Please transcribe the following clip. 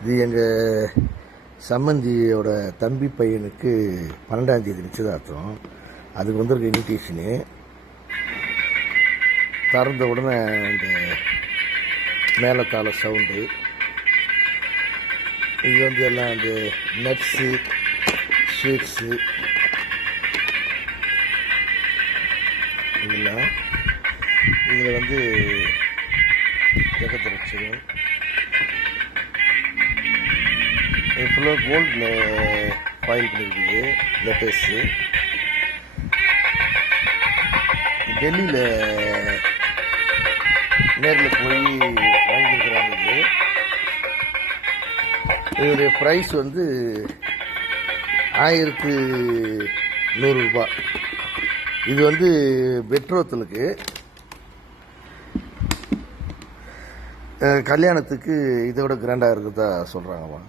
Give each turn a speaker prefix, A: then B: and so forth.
A: இது எங்கள் சம்மந்தியோட தம்பி பையனுக்கு பன்னெண்டாம் தேதி நிச்சயதார்த்தம். அதுக்கு வந்திருக்க இன்விடேஷனு திறந்த உடனே இந்த மேலத்தாள சவுண்டு இது வந்து எல்லாம் இந்த நட்ஸு ஸ்வீட்ஸு இதெல்லாம். இதில் வந்து ஜெகத்ரட்சகம் இது ஃபுல்லாக கோல்டில் ஃபாயில் பண்ணியிருக்குது லெட்டர்ஸு டெல்லியில் நேரில் போய் வாங்கியிருக்கிறாங்க இது. இதோடைய ப்ரைஸ் வந்து ஆயிரத்து நூறுரூபா இது வந்து பெட்ரோத்தலுக்கு. கல்யாணத்துக்கு இதோட கிராண்டாக இருக்குதா சொல்கிறாங்கம்மா